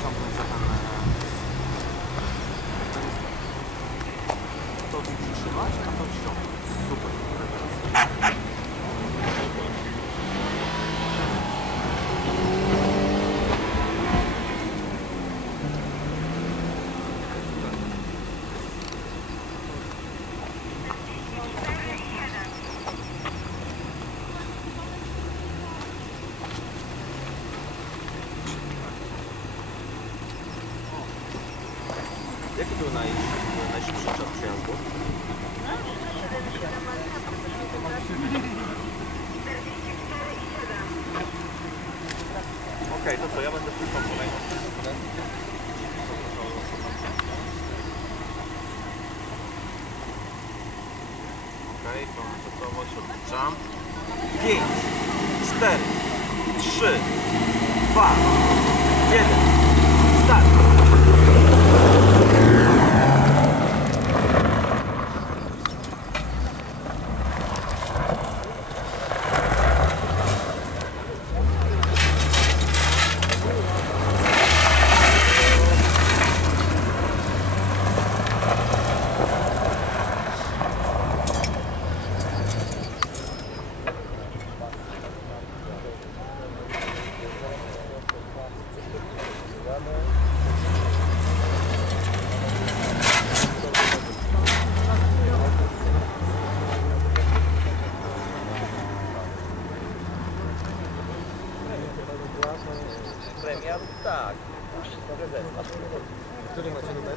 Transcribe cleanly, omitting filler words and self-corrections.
pociągnąć za ten... To przytrzymać, a to ściągnąć. Super. Jaki był najszybszy czas przejazdu? Okej, to co, ja będę puszczał kolejną. Okej, to gotowość odliczam. 5, 4, 3, 2, 1, start! Premia? Tak. Który macie numer?